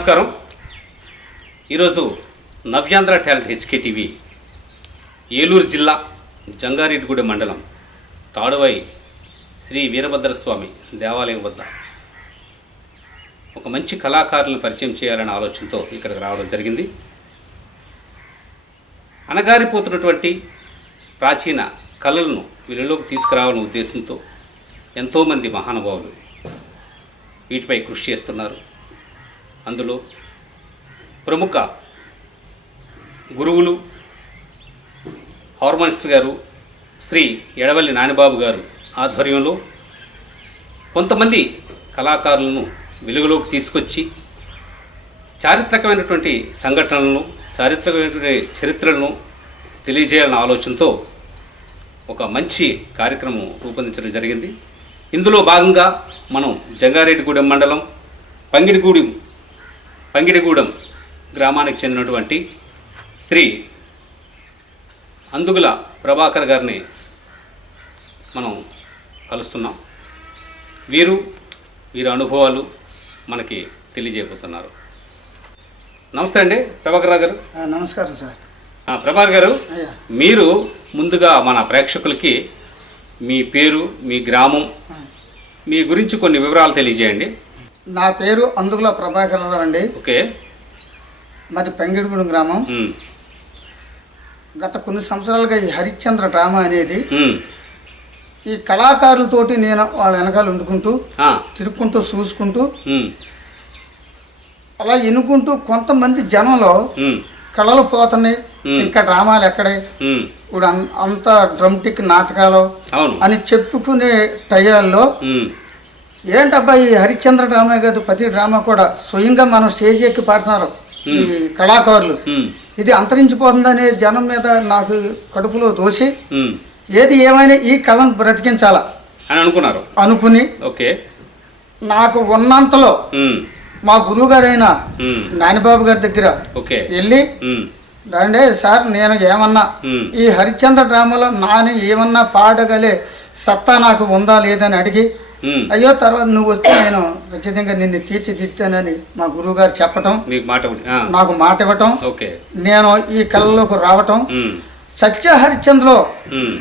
నమస్కారం. ఈరోజు నవ్యాంధ్ర టాలెంట్ హెచ్కేటీవీ ఏలూరు జిల్లా జంగారెడ్డిగూడెం మండలం తాడువై శ్రీ వీరభద్రస్వామి దేవాలయం వద్ద ఒక మంచి కళాకారులను పరిచయం చేయాలనే ఆలోచనతో ఇక్కడికి రావడం జరిగింది. అణగారిపోతున్నటువంటి ప్రాచీన కళలను వీళ్ళలోకి తీసుకురావాలనే ఉద్దేశంతో ఎంతోమంది మహానుభావులు వీటిపై కృషి చేస్తున్నారు. అందులో ప్రముఖ గురువులు హార్మోనిస్ట్ గారు శ్రీ ఎడవల్లి నానిబాబు గారు ఆధ్వర్యంలో కొంతమంది కళాకారులను వెలుగులోకి తీసుకొచ్చి చారిత్రకమైనటువంటి సంఘటనలను చారిత్రకమైనటువంటి చరిత్రలను తెలియజేయాలన్న ఆలోచనతో ఒక మంచి కార్యక్రమం రూపొందించడం జరిగింది. ఇందులో భాగంగా మనం జంగారెడ్డిగూడెం మండలం పంగిడిగూడెం పంగిడిగూడెం గ్రామానికి చెందినటువంటి శ్రీ అందుగుల ప్రభాకర్ గారిని మనం కలుస్తున్నాం. వీరు వీరి అనుభవాలు మనకి తెలియజేయబోతున్నారు. నమస్తే అండి ప్రభాకర్ రావు గారు నమస్కారం సార్. ప్రభాకర్ గారు మీరు ముందుగా మన ప్రేక్షకులకి మీ పేరు మీ గ్రామం మీ గురించి కొన్ని వివరాలు తెలియజేయండి. నా పేరు అందుగుల ప్రభాకరరావు అండి. ఓకే. మరి పెంగిడిగూడెం గ్రామం. గత కొన్ని సంవత్సరాలుగా ఈ హరిశ్చంద్ర డ్రామా అనేది ఈ కళాకారులతోటి నేను వాళ్ళ వెనకాల వండుకుంటూ తిరుక్కుంటూ చూసుకుంటూ అలా ఎన్నుకుంటూ కొంతమంది జనంలో కళలు పోతున్నాయి. ఇంకా డ్రామాలు ఎక్కడే? ఇప్పుడు అంత డ్రమ్టిక్ నాటకాలు అని చెప్పుకునే టయాల్లో ఏంటబ్బా ఈ హరిశ్చంద్ర డ్రామా కాదు ప్రతి డ్రామా కూడా స్వయంగా మనం స్టేజ్ ఎక్కి పాడుతున్నారు ఈ కళాకారులు. ఇది అంతరించిపోతుందనే జనం మీద నాకు కడుపులో దోసి ఏది ఏమైనా ఈ కళను బ్రతికించాలా? అని అనుకున్నారు. అనుకుని ఓకే. నాకు ఉన్నంతలో మా గురువుగారైన ఉమ్, నానిబాబు గారి దగ్గర వెళ్ళి రండి సార్ నేను ఏమన్నా ఈ హరిశ్చంద్ర డ్రామాలో నాని ఏమన్నా పాడగలే సత్తా నాకు ఉందా లేదని అడిగి అయ్యో తర్వాత నువ్వు వస్తే నేను ఖచ్చితంగా నిన్ను తీర్చిదిద్దానని మా గురువు గారు చెప్పటం మీకు మాట నాకు మాట ఇవ్వటం ఓకే. నేను ఈ కళలోకి రావటం సత్య ఉమ్,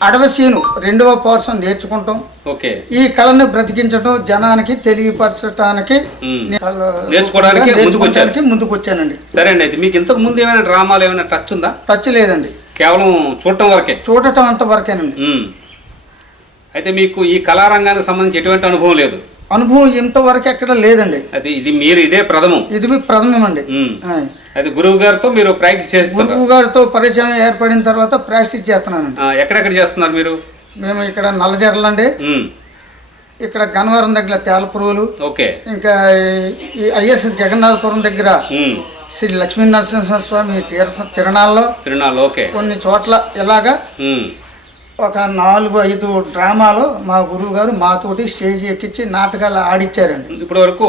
అడవసీను రెండవ పోర్షన్ నేర్చుకుంటాం. ఓకే. ఈ కళను బ్రతికించడం జనానికి తెలియపరచడానికి నేర్చుకోవడానికి ముందుకు వచ్చానండి సరే అండి అయితే మీకు ఇంతకు ముందు ఏమైనా డ్రామాలు ఏమైనా టచ్ ఉందా? టచ్ లేదండి. కేవలం చూడటం వరకే? చూడటం అంత వరకేనండి. అయితే మీకు ఈ కళారంగానికి సంబంధించి ఎటువంటి అనుభవం లేదు? అనుభవం ఇంతవరకు ఎక్కడ లేదండి. అది ఇది మీరు ఇదే ప్రథమం. ఇది మీ ప్రథమం అండి. అది గురువు గారితో మీరు ప్రాక్టీస్ చేస్తున్నారు. గురువు గారితో పరిచయం ఏర్పడిన తర్వాత ప్రాక్టీస్ చేస్తున్నానండి. ఆ, ఎక్కడెక్కడ చేస్తున్నారు మీరు? మేము ఇక్కడ నల్లజర్లండి. ఇక్కడ గన్నవరం దగ్గర తేలపురువులు ఓకే. ఇంకా ఐఎస్ జగన్నాథపురం దగ్గర. శ్రీ లక్ష్మీ నరసింహస్వామి తీర్థ తిరణాల్లో తిరునాళ్ళు ఓకే. కొన్ని చోట్ల ఇలాగా. ఒక నాలుగు ఐదు డ్రామాలు మా గురువు గారు మాతోటి స్టేజ్ ఎక్కించి నాటకాలు ఆడిచ్చారండి. ఇప్పటి వరకు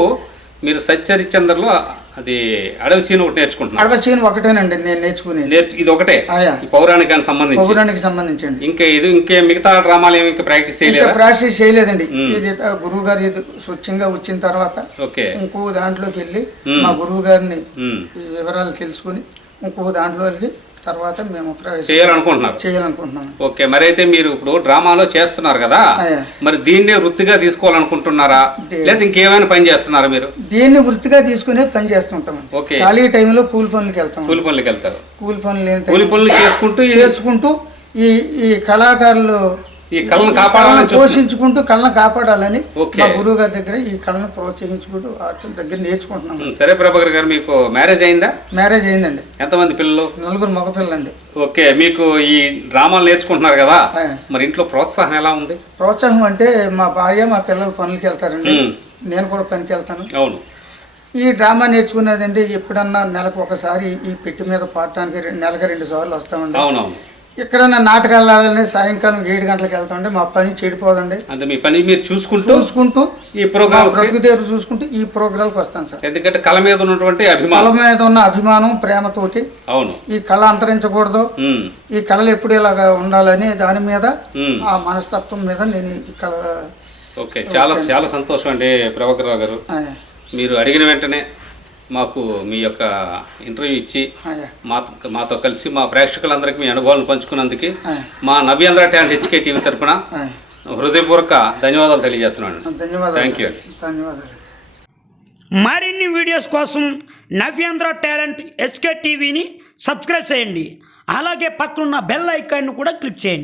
మీరు సత్యరిచంద్రలో అది అడవి సీన్ ఒకటి నేర్చుకుంటున్నారు. అడవచీన్ ఒకటేనండి నేను నేర్చుకునేది. నేర్చు ఇది ఒకటే? పౌరాణికానికి సంబంధించి? పౌరానికి సంబంధించండి. ఇంకా ఇది ఇంకే మిగతా డ్రామాలు ఏమి ఇంకా ప్రాక్టీస్ చేయలేదా? ప్రాక్టీస్ చేయలేదండి. ఇది గురువు గారు ఇది స్వచ్ఛంగా వచ్చిన తర్వాత ఓకే. ఇంకో దాంట్లోకి వెళ్ళి. మా గురువు గారిని వివరాలు తెలుసుకుని ఇంకో దాంట్లోకి తర్వాత మేము ప్రవేశం చేయాలనుకుంటున్నారు. చేయాలనుకుంటున్నాం ఓకే మరి అయితే మీరు ఇప్పుడు డ్రామాలో చేస్తున్నారు కదా. మరి దీన్నే వృత్తిగా తీసుకోవాలనుకుంటున్నారా? లేదా ఇంకేమైనా పని చేస్తున్నారా మీరు? దీన్ని వృత్తిగా తీసుకునే పని చేస్తుంటాం ఓకే. ఖాళీ టైంలో కూలి పనులకి వెళ్తాం కూలి పనులకి వెళ్తారు. కూలి పనులు కూలి పనులు చేసుకుంటూ చేసుకుంటూ ఈ ఈ కళాకారులు ఈ కళను కాపాడాలని. పోషించుకుంటూ కళను కాపాడాలని. మా గురువు గారి దగ్గర ఈ కళను ప్రోత్సహించుకుంటూ వాటి దగ్గర నేర్చుకుంటున్నాం. సరే ప్రభాకర్ గారు మీకు మ్యారేజ్ అయిందా? మ్యారేజ్ అయిందండి. ఎంతమంది పిల్లలు? నలుగురు మగపిల్లండి ఓకే మీకు ఈ డ్రామాలు నేర్చుకుంటున్నారు కదా. మరి ఇంట్లో ప్రోత్సాహం ఎలా ఉంది? ప్రోత్సాహం అంటే మా భార్య మా పిల్లలు పనులకి వెళ్తారండి. నేను కూడా పనికి వెళ్తాను. అవును. ఈ డ్రామా నేర్చుకునేదండి ఎప్పుడన్నా నెలకు ఒకసారి ఈ పెట్టి మీద పాడటానికి నెలకి రెండు సార్లు వస్తామండి. అవునవును. ఎక్కడన్నా నాటకాలు ఆడాలంటే సాయంకాలం ఏడు గంటలకు వెళ్తామండి. మా పని చెడిపోదండి. అంటే మీ పని మీరు చూసుకుంటూ చూసుకుంటూ ఈ మా ప్రోగ్రామ్స్ బ్రతుకు తీరు చూసుకుంటూ ఈ ప్రోగ్రాంకి వస్తాను సార్. ఎందుకంటే కళ మీద ఉన్నటువంటి కళ అభిమానం మీద ఉన్న అభిమానం ప్రేమతోటి అవును. ఈ కళ అంతరించకూడదు. ఈ కళలు ఎప్పుడు ఇలాగా ఉండాలని దాని మీద. ఆ మనస్తత్వం మీద నేను ఈ కళ ఓకే. చాలా చాలా సంతోషం అండి ప్రభాకర్ రావు గారు. మీరు అడిగిన వెంటనే మాకు మీ యొక్క ఇంటర్వ్యూ ఇచ్చి అయ్యా మా మాతో కలిసి మా ప్రేక్షకులందరికీ మీ అనుభవాలను పంచుకున్నందుకు మా నవ్యాంధ్ర టాలెంట్ హెచ్కే టీవీ తరపున అయ్యా. హృదయపూర్వక ధన్యవాదాలు తెలియజేస్తున్నాను. సార్. ధన్యవాదాలు మరిన్ని వీడియోస్ కోసం నవ్యాంధ్ర టాలెంట్ ఎస్కే టీవీని సబ్స్క్రైబ్ చేయండి అలాగే పక్కనున్న బెల్ ఐకాన్ను కూడా క్లిక్ చేయండి